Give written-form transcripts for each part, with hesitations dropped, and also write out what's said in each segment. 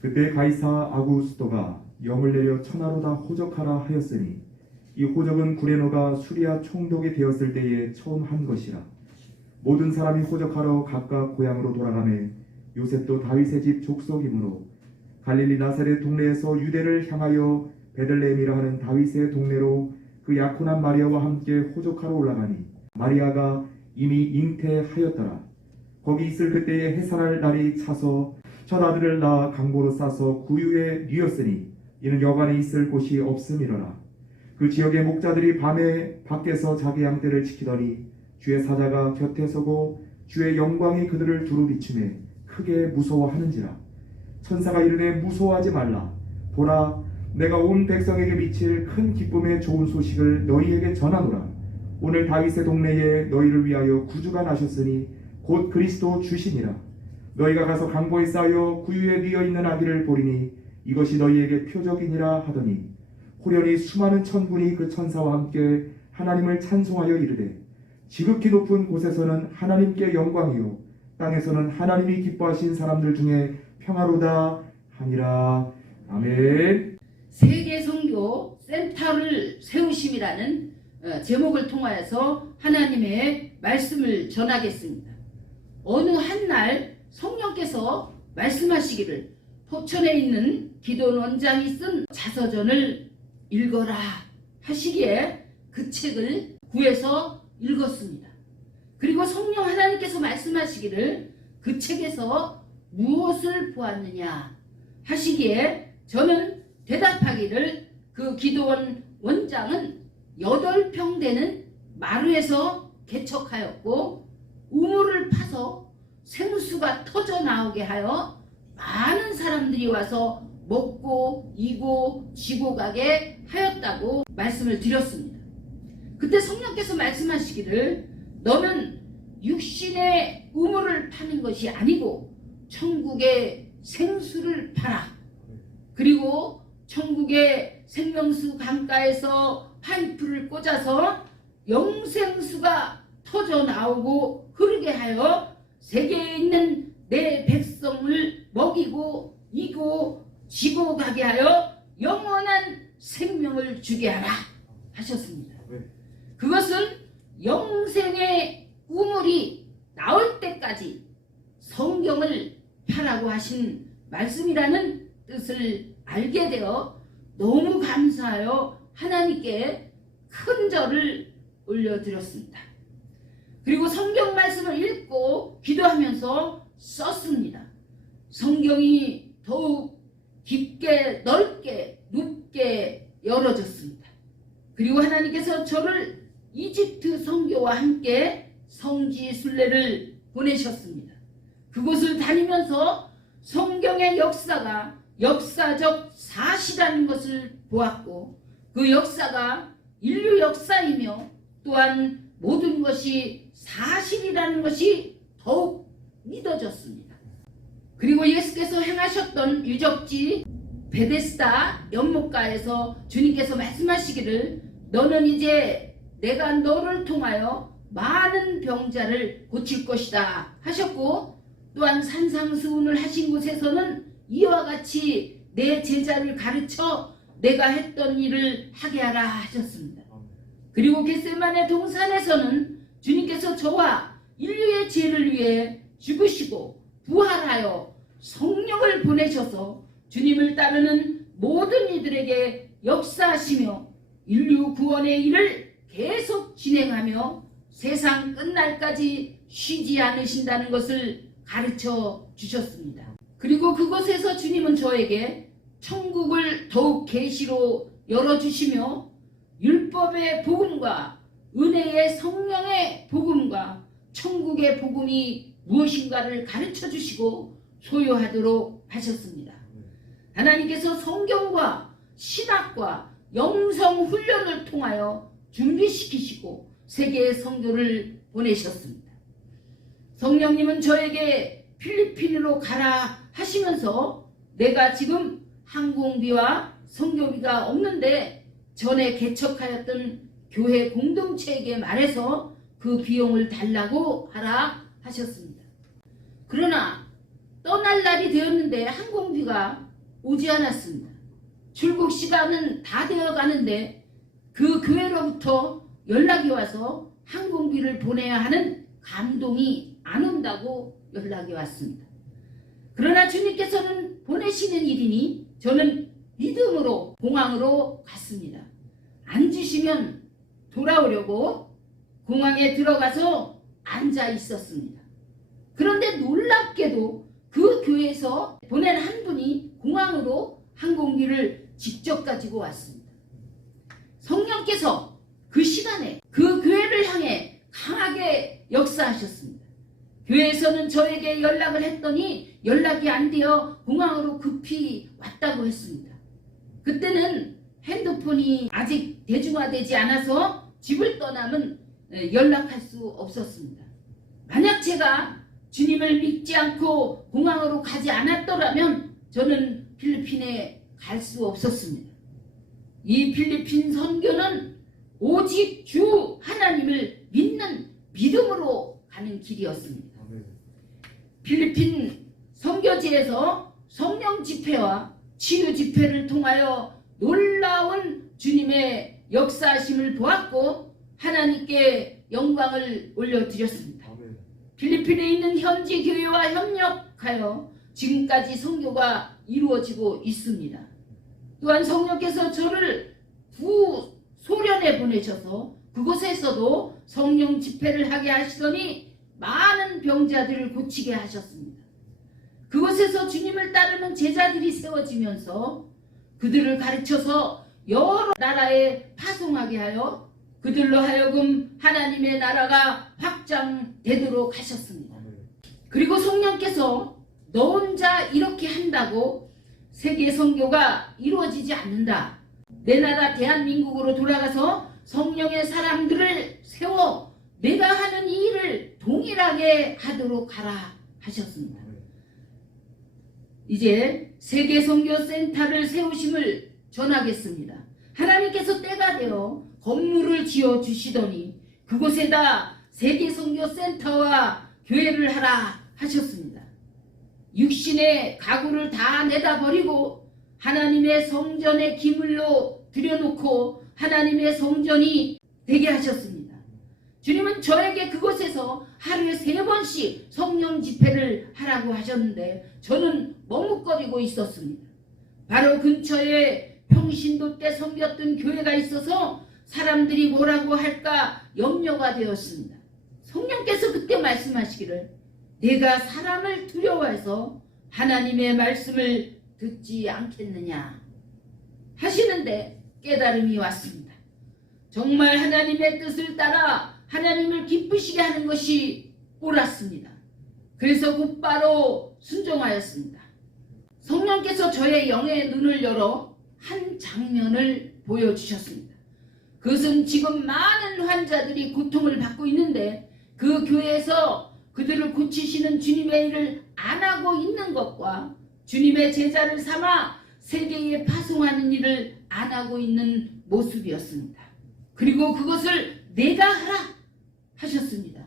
그때 가이사 아구스토가 영을 내려 천하로 다 호적하라 하였으니 이 호적은 구레노가 수리아 총독이 되었을 때에 처음 한 것이라. 모든 사람이 호적하러 각각 고향으로 돌아가매 요셉도 다윗의 집 족속이므로 갈릴리 나사렛 동네에서 유대를 향하여 베들레헴이라 하는 다윗의 동네로 그 약혼한 마리아와 함께 호적하러 올라가니 마리아가 이미 잉태하였더라. 거기 있을 그때에 해산할 날이 차서 첫 아들을 낳아 강보로 싸서 구유에 뉘었으니 이는 여관에 있을 곳이 없음이로라. 그 지역의 목자들이 밤에 밖에서 자기 양떼를 지키더니 주의 사자가 곁에 서고 주의 영광이 그들을 두루 비추매 크게 무서워하는지라. 천사가 이르되 무서워하지 말라. 보라, 내가 온 백성에게 미칠 큰 기쁨의 좋은 소식을 너희에게 전하노라. 오늘 다윗의 동네에 너희를 위하여 구주가 나셨으니 곧 그리스도 주시니라. 너희가 가서 강보에 쌓여 구유에 뉘어 있는 아기를 보리니 이것이 너희에게 표적이니라 하더니 호련히 수많은 천군이 그 천사와 함께 하나님을 찬송하여 이르되 지극히 높은 곳에서는 하나님께 영광이요 땅에서는 하나님이 기뻐하신 사람들 중에 평화로다 하니라. 아멘. 세계 선교 센터를 세우심이라는 제목을 통하여서 하나님의 말씀을 전하겠습니다. 어느 한날 성령께서 말씀하시기를 포천에 있는 기도원 원장이 쓴 자서전을 읽어라 하시기에 그 책을 구해서 읽었습니다. 그리고 성령 하나님께서 말씀하시기를 그 책에서 무엇을 보았느냐 하시기에 저는 대답하기를 그 기도원 원장은 8평 되는 마루에서 개척하였고 우물을 파서 생수가 터져 나오게 하여 많은 사람들이 와서 먹고 이고 지고 가게 하였다고 말씀을 드렸습니다. 그때 성령께서 말씀하시기를 너는 육신의 우물을 파는 것이 아니고 천국의 생수를 팔아. 그리고 천국의 생명수 강가에서 파이프를 꽂아서 영생수가 터져 나오고 흐르게 하여 세계에 있는 내 백성을 먹이고 이고 지고 가게 하여 영원한 생명을 주게 하라 하셨습니다. 그것은 영생의 우물이 나올 때까지 성경을 파라고 하신 말씀이라는 뜻을 알게 되어 너무 감사하여 하나님께 큰 절을 올려드렸습니다. 그리고 성경 말씀을 읽고 기도하면서 썼습니다. 성경이 더욱 깊게 넓게 높게 열어졌습니다. 그리고 하나님께서 저를 이집트 선교와 함께 성지 순례를 보내셨습니다. 그곳을 다니면서 성경의 역사가 역사적 사실이라는 것을 보았고 그 역사가 인류 역사이며 또한 모든 것이 사실이라는 것이 더욱 믿어졌습니다. 그리고 예수께서 행하셨던 유적지 베데스다 연못가에서 주님께서 말씀하시기를 너는 이제 내가 너를 통하여 많은 병자를 고칠 것이다 하셨고 또한 산상수훈을 하신 곳에서는 이와 같이 내 제자를 가르쳐 내가 했던 일을 하게 하라 하셨습니다. 그리고 겟세마네 동산에서는 주님께서 저와 인류의 죄를 위해 죽으시고 부활하여 성령을 보내셔서 주님을 따르는 모든 이들에게 역사하시며 인류 구원의 일을 계속 진행하며 세상 끝날까지 쉬지 않으신다는 것을 가르쳐 주셨습니다. 그리고 그곳에서 주님은 저에게 천국을 더욱 계시로 열어주시며 율법의 복음과 은혜의 성령의 복음과 천국의 복음이 무엇인가를 가르쳐 주시고 소유하도록 하셨습니다. 하나님께서 성경과 신학과 영성 훈련을 통하여 준비시키시고 세계의 선교를 보내셨습니다. 성령님은 저에게 필리핀으로 가라 하시면서 내가 지금 항공비와 선교비가 없는데 전에 개척하였던 교회 공동체에게 말해서 그 비용을 달라고 하라 하셨습니다. 그러나 떠날 날이 되었는데 항공기가 오지 않았습니다. 출국 시간은 다 되어 가는데 그 교회로부터 연락이 와서 항공기를 보내야 하는 감동이 안 온다고 연락이 왔습니다. 그러나 주님께서는 보내시는 일이니 저는 믿음으로 공항으로 갔습니다. 앉으시면 돌아오려고 공항에 들어가서 앉아 있었습니다. 그런데 놀랍게도 그 교회에서 보낸 한 분이 공항으로 항공기를 직접 가지고 왔습니다. 성령께서 그 시간에 그 교회를 향해 강하게 역사하셨습니다. 교회에서는 저에게 연락을 했더니 연락이 안 되어 공항으로 급히 왔다고 했습니다. 그때는 핸드폰이 아직 대중화되지 않아서 집을 떠나면 연락할 수 없었습니다. 만약 제가 주님을 믿지 않고 공항으로 가지 않았더라면 저는 필리핀에 갈 수 없었습니다. 이 필리핀 선교는 오직 주 하나님을 믿는 믿음으로 가는 길이었습니다. 필리핀 선교지에서 성령 집회와 치유 집회를 통하여 놀라운 주님의 역사하심을 보았고 하나님께 영광을 올려드렸습니다. 필리핀에 있는 현지 교회와 협력하여 지금까지 선교가 이루어지고 있습니다. 또한 성령께서 저를 구소련에 보내셔서 그곳에서도 성령 집회를 하게 하시더니 많은 병자들을 고치게 하셨습니다. 그곳에서 주님을 따르는 제자들이 세워지면서 그들을 가르쳐서 여러 나라에 파송하게 하여 그들로 하여금 하나님의 나라가 확장되도록 하셨습니다. 그리고 성령께서 너 혼자 이렇게 한다고 세계 선교가 이루어지지 않는다. 내 나라 대한민국으로 돌아가서 성령의 사람들을 세워 내가 하는 이 일을 동일하게 하도록 하라 하셨습니다. 이제 세계 선교 센터를 세우심을 전하겠습니다. 하나님께서 때가 되어 건물을 지어 주시더니 그곳에다 세계 선교 센터와 교회를 하라 하셨습니다. 육신의 가구를 다 내다 버리고 하나님의 성전에 기물로 들여놓고 하나님의 성전이 되게 하셨습니다. 주님은 저에게 그곳에서 하루에 3번씩 성령 집회를 하라고 하셨는데 저는 머뭇거리고 있었습니다. 바로 근처에 평신도 때 섬겼던 교회가 있어서 사람들이 뭐라고 할까 염려가 되었습니다. 성령께서 그때 말씀하시기를 내가 사람을 두려워해서 하나님의 말씀을 듣지 않겠느냐 하시는데 깨달음이 왔습니다. 정말 하나님의 뜻을 따라 하나님을 기쁘시게 하는 것이 옳았습니다. 그래서 곧바로 순종하였습니다. 성령께서 저의 영의 눈을 열어 한 장면을 보여주셨습니다. 그것은 지금 많은 환자들이 고통을 받고 있는데 그 교회에서 그들을 고치시는 주님의 일을 안 하고 있는 것과 주님의 제자를 삼아 세계에 파송하는 일을 안 하고 있는 모습이었습니다. 그리고 그것을 내가 하라 하셨습니다.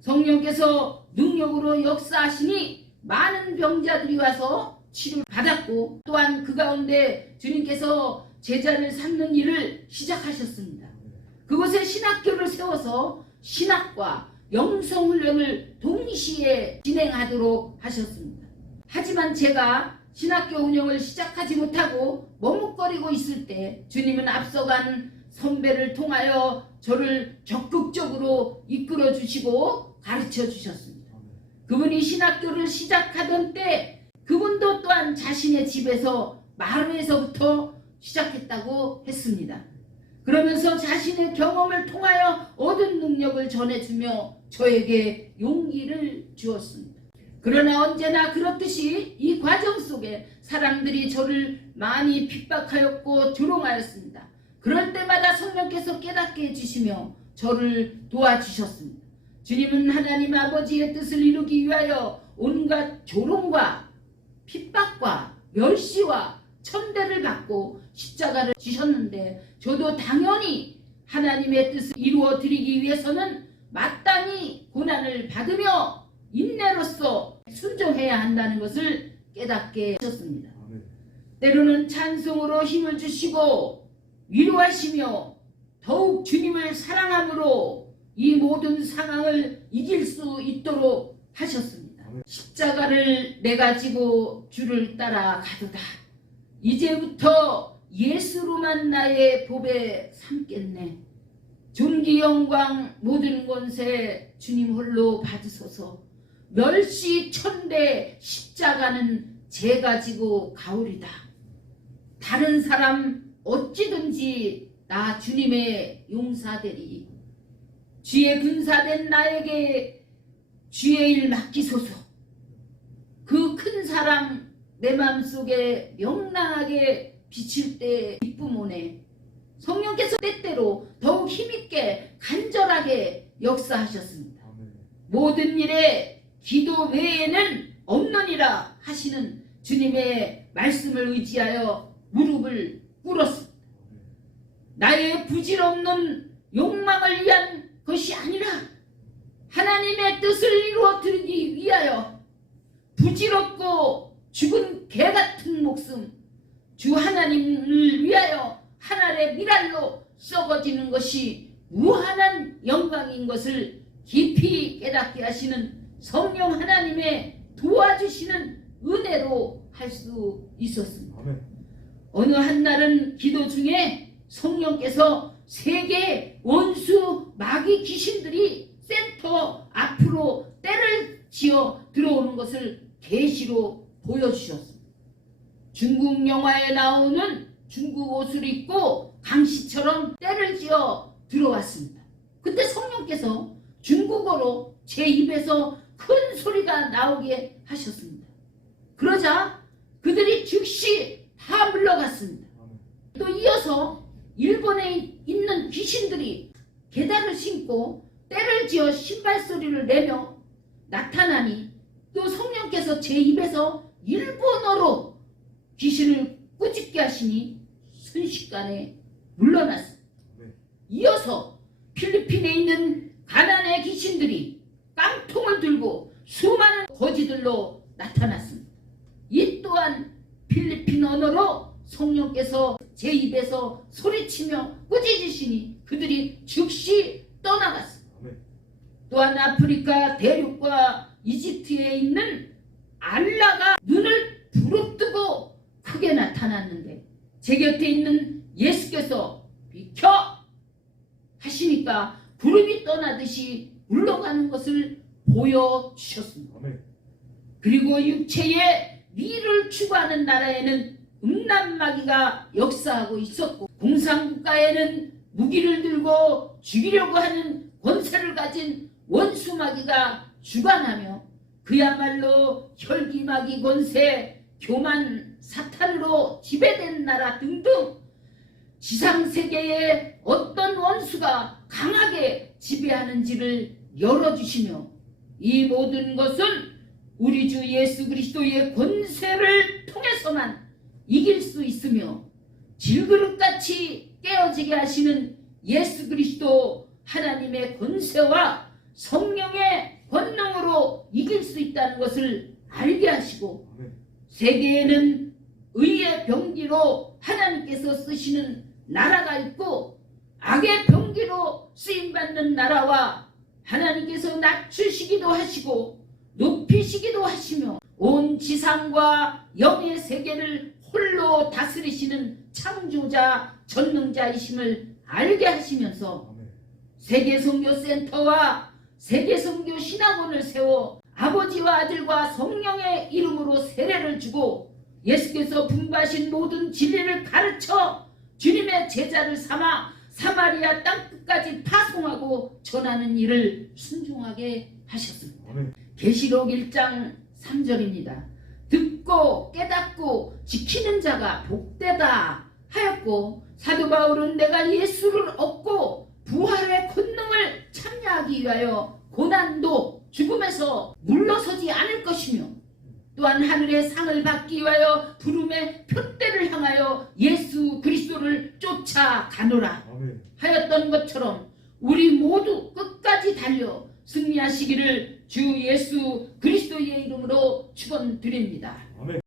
성령께서 능력으로 역사하시니 많은 병자들이 와서 치료를 받았고 또한 그 가운데 주님께서 제자를 삼는 일을 시작하셨습니다. 그곳에 신학교를 세워서 신학과 영성훈련을 동시에 진행하도록 하셨습니다. 하지만 제가 신학교 운영을 시작하지 못하고 머뭇거리고 있을 때 주님은 앞서간 선배를 통하여 저를 적극적으로 이끌어 주시고 가르쳐 주셨습니다. 그분이 신학교를 시작하던 때 그분도 또한 자신의 집에서 마루에서부터 시작했다고 했습니다. 그러면서 자신의 경험을 통하여 얻은 능력을 전해주며 저에게 용기를 주었습니다. 그러나 언제나 그렇듯이 이 과정 속에 사람들이 저를 많이 핍박하였고 조롱하였습니다. 그럴 때마다 성령께서 깨닫게 해주시며 저를 도와주셨습니다. 주님은 하나님 아버지의 뜻을 이루기 위하여 온갖 조롱과 핍박과 멸시와 천대를 받고 십자가를 지셨는데 저도 당연히 하나님의 뜻을 이루어 드리기 위해서는 마땅히 고난을 받으며 인내로써 순종해야 한다는 것을 깨닫게 하셨습니다. 아멘. 때로는 찬송으로 힘을 주시고 위로하시며 더욱 주님을 사랑함으로 이 모든 상황을 이길 수 있도록 하셨습니다. 아멘. 십자가를 내가 지고 주를 따라 가도다. 이제부터 예수로만 나의 보배 삼겠네. 존귀 영광 모든 권세 주님 홀로 받으소서. 멸시 천대 십자가는 제가 지고 가오리다. 다른 사람 어찌든지 나 주님의 용사되리. 주의 분사된 나에게 주의 일 맡기소서. 그 큰 사랑 내 마음속에 명랑하게 비칠 때 기쁨 오네. 성령께서 때때로 더욱 힘있게 간절하게 역사하셨습니다. 아멘. 모든 일에 기도 외에는 없느니라 하시는 주님의 말씀을 의지하여 무릎을 꿇었습니다. 나의 부질없는 욕망을 위한 것이 아니라 하나님의 뜻을 이루어드리기 위하여 부질없고 죽은 개 같은 목숨 주 하나님을 위하여 하늘의 미랄로 썩어지는 것이 무한한 영광인 것을 깊이 깨닫게 하시는 성령 하나님의 도와주시는 은혜로 할 수 있었습니다. 아멘. 어느 한날은 기도 중에 성령께서 세계 원수 마귀 귀신들이 센터 앞으로 때를 지어 들어오는 것을 계시로 보여주셨습니다. 중국 영화에 나오는 중국 옷을 입고 강시처럼 때를 지어 들어왔습니다. 그때 성령께서 중국어로 제 입에서 큰 소리가 나오게 하셨습니다. 그러자 그들이 즉시 다 물러갔습니다. 또 이어서 일본에 있는 귀신들이 계단을 신고 때를 지어 신발 소리를 내며 나타나니 또 성령께서 제 입에서 일본어로 귀신을 꾸짖게 하시니 순식간에 물러났습니다. 이어서 필리핀에 있는 가난의 귀신들이 깡통을 들고 수많은 거지들로 나타났습니다. 이 또한 필리핀 언어로 성령께서 제 입에서 소리치며 꾸짖으시니 그들이 즉시 떠나갔습니다. 또한 아프리카 대륙과 이집트에 있는 알라가 눈을 부릅뜨고 크게 나타났는데 제 곁에 있는 예수께서 비켜 하시니까 구름이 떠나듯이 물러가는 것을 보여주셨습니다. 그리고 육체의 미를 추구하는 나라에는 음란마귀가 역사하고 있었고 공산국가에는 무기를 들고 죽이려고 하는 권세를 가진 원수마귀가 주관하며 그야말로 혈기마귀 권세, 교만, 사탄으로 지배된 나라 등등 지상세계에 어떤 원수가 강하게 지배하는지를 열어주시며 이 모든 것은 우리 주 예수 그리스도의 권세를 통해서만 이길 수 있으며 질그릇같이 깨어지게 하시는 예수 그리스도 하나님의 권세와 성령의 권능으로 이길 수 있다는 것을 알게 하시고 세계에는 의의 병기로 하나님께서 쓰시는 나라가 있고 악의 병기로 쓰임받는 나라와 하나님께서 낮추시기도 하시고 높이시기도 하시며 온 지상과 영의 세계를 홀로 다스리시는 창조자 전능자이심을 알게 하시면서 세계선교센터와 세계선교 신학원을 세워 아버지와 아들과 성령의 이름으로 세례를 주고 예수께서 분부하신 모든 진리를 가르쳐 주님의 제자를 삼아 사마리아 땅끝까지 파송하고 전하는 일을 순종하게 하셨습니다. 계시록 1장 3절입니다. 듣고 깨닫고 지키는 자가 복되다 하였고 사도 바울은 내가 예수를 얻고 부활의 권능을 참여하기 위하여 고난도 죽음에서 물러서지 않을 것이며 또한 하늘의 상을 받기 위하여 부름의 표대를 향하여 예수 그리스도를 쫓아가노라 하였던 것처럼 우리 모두 끝까지 달려 승리하시기를 주 예수 그리스도의 이름으로 축원드립니다.